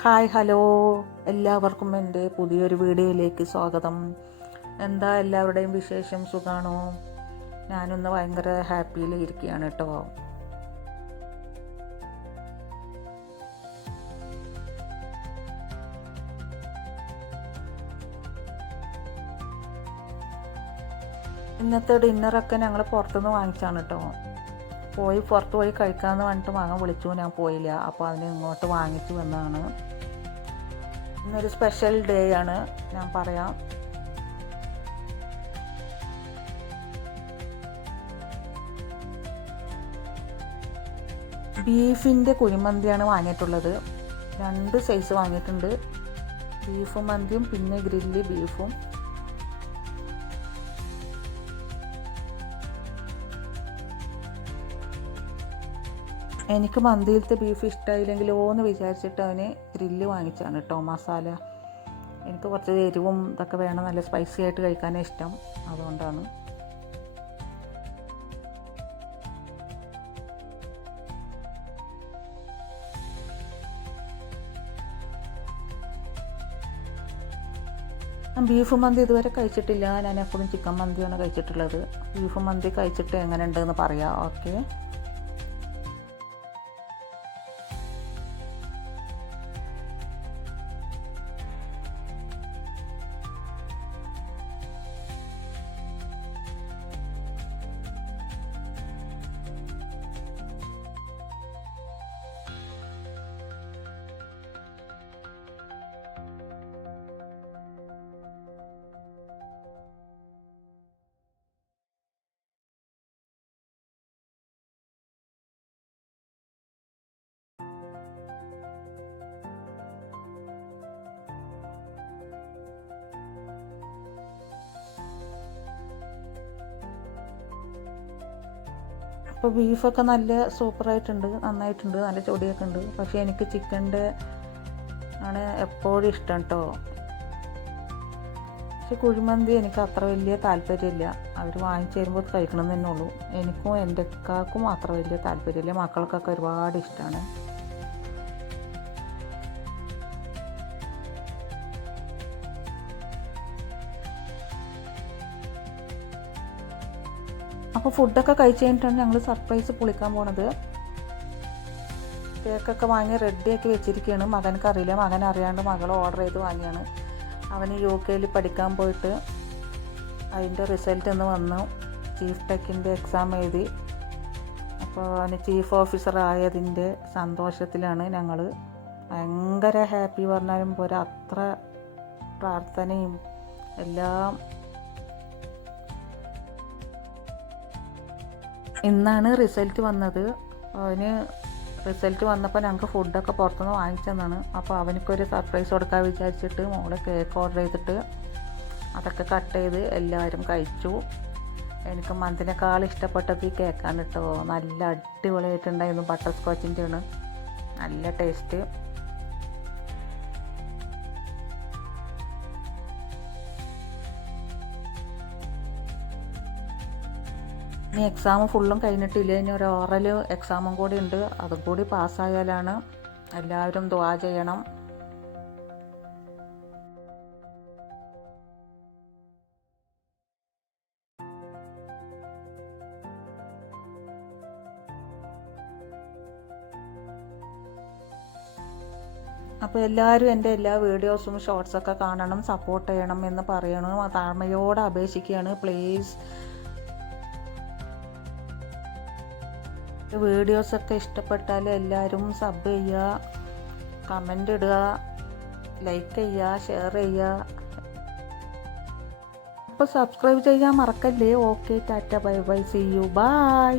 Hi hello, എല്ലാവർക്കും എൻ്റെ പുതിയൊരു വീഡിയോയിലേക്ക് സ്വാഗതം. എന്താ എല്ലാവരുടെയും വിശേഷം? സുഖാണോ? ഞാനൊന്ന് ഭയങ്കര ഹാപ്പിയിൽ ഇരിക്കുകയാണ് കേട്ടോ. ഇന്നത്തെ ഡിന്നറൊക്കെ ഞങ്ങൾ പുറത്തുനിന്ന് വാങ്ങിച്ചാണ് കേട്ടോ. പുറത്ത് പോയി കഴിക്കാമെന്ന് പറഞ്ഞിട്ട് മകൻ വിളിച്ചു, ഞാൻ പോയില്ല. അപ്പോൾ അതിന് ഇങ്ങോട്ട് വാങ്ങിച്ചു വന്നതാണ്. ഇന്നൊരു സ്പെഷ്യൽ ഡേ ആണ്, ഞാൻ പറയാം. ബീഫിൻ്റെ കുഴിമന്തിയാണ് വാങ്ങിയിട്ടുള്ളത്. 2 സൈസ് വാങ്ങിയിട്ടുണ്ട്. ബീഫ് മന്തിയും പിന്നെ ഗ്രില്ല് ബീഫും. എനിക്ക് മന്തിയിലത്തെ ബീഫ് ഇഷ്ടമായില്ലെങ്കിലോ എന്ന് വിചാരിച്ചിട്ട് അവന് ഗ്രില്ല് വാങ്ങിച്ചാണ് കേട്ടോ. മസാല എനിക്ക് കുറച്ച് എരിവും ഇതൊക്കെ വേണം, നല്ല സ്പൈസി ആയിട്ട് കഴിക്കാനേ ഇഷ്ടം, അതുകൊണ്ടാണ്. ബീഫ് മന്തി ഇതുവരെ കഴിച്ചിട്ടില്ല. ഞാൻ എപ്പോഴും ചിക്കൻ മന്തിയാണ് കഴിച്ചിട്ടുള്ളത്. ബീഫ് മന്തി കഴിച്ചിട്ട് എങ്ങനെ ഉണ്ടെന്ന് പറയാം. ഓക്കെ. അപ്പോൾ ബീഫൊക്കെ നല്ല സൂപ്പറായിട്ടുണ്ട്, നന്നായിട്ടുണ്ട്, നല്ല ചൊടിയൊക്കെ ഉണ്ട്. പക്ഷേ എനിക്ക് ചിക്കൻ്റെ ആണ് എപ്പോഴും ഇഷ്ടം കേട്ടോ. പക്ഷെ കുഴിമന്തി എനിക്ക് അത്ര വലിയ താല്പര്യമില്ല. അവർ വാങ്ങിച്ചു തരുമ്പോൾ കഴിക്കണം തന്നെ ഉള്ളൂ. എനിക്കും എൻ്റെ അക്കാക്കും അത്ര വലിയ താല്പര്യമില്ല. മക്കൾക്കൊക്കെ ഒരുപാട് ഇഷ്ടമാണ്. അപ്പോൾ ഫുഡൊക്കെ കഴിച്ച് കഴിഞ്ഞിട്ടാണ് ഞങ്ങൾ സർപ്രൈസ് പൊളിക്കാൻ പോണത്. കേക്കൊക്കെ വാങ്ങി റെഡിയാക്കി വെച്ചിരിക്കുകയാണ്. മകനക്കറിയില്ല, മകൻ അറിയാണ്ട് മകൾ ഓർഡർ ചെയ്ത് വാങ്ങിയാണ്. അവന് UK പഠിക്കാൻ പോയിട്ട് അതിൻ്റെ റിസൾട്ട് ഇന്ന് വന്നു. ചീഫ് ടെക്കിൻ്റെ എക്സാം എഴുതി. അപ്പോൾ അവന് ചീഫ് ഓഫീസർ ആയതിൻ്റെ സന്തോഷത്തിലാണ് ഞങ്ങൾ. ഭയങ്കര ഹാപ്പി പറഞ്ഞാലും പോരാ, അത്ര പ്രാർത്ഥനയും എല്ലാം. ഇന്നാണ് റിസൾട്ട് വന്നത്. അവന് റിസൾട്ട് വന്നപ്പോൾ ഞങ്ങൾക്ക് ഫുഡൊക്കെ പുറത്തുനിന്ന് വാങ്ങിച്ചതാണ്. അപ്പോൾ അവനക്കൊരു സർപ്രൈസ് കൊടുക്കാൻ വിചാരിച്ചിട്ട് മോള് കേക്ക് ഓർഡർ ചെയ്തിട്ട് അതൊക്കെ കട്ട് ചെയ്ത് എല്ലാവരും കഴിച്ചു. എനിക്ക് മന്തിനേക്കാൾ ഇഷ്ടപ്പെട്ടത് ഈ കേക്കാണ് കേട്ടോ. നല്ല അടിപൊളിയായിട്ടുണ്ടായിരുന്നു. ബട്ടർ സ്കോച്ചിൻ്റെ ആണ്, നല്ല ടേസ്റ്റ്. ഇനി എക്സാം ഫുള്ളും കഴിഞ്ഞിട്ടില്ല. ഇനി ഒരു ഓറൽ എക്സാമും കൂടി ഉണ്ട്. അതും കൂടി പാസ്സായാലാണ്. എല്ലാവരും ദുആ ചെയ്യണം. അപ്പോൾ എല്ലാവരും എൻ്റെ എല്ലാ വീഡിയോസും ഷോർട്സൊക്കെ കാണണം, സപ്പോർട്ട് ചെയ്യണം എന്ന് പറയണം. താഴ്മയോടെ അപേക്ഷിക്കുകയാണ്. പ്ലീസ് വീഡിയോസൊക്കെ ഇഷ്ടപ്പെട്ടാൽ എല്ലാവരും സബ് ചെയ്യുക, കമൻ്റ് ഇടുക, ലൈക്ക് ചെയ്യുക, ഷെയർ ചെയ്യുക. അപ്പോൾ സബ്സ്ക്രൈബ് ചെയ്യാൻ മറക്കല്ലേ. ഓക്കെ, ടാറ്റ, bye bye, see you, by.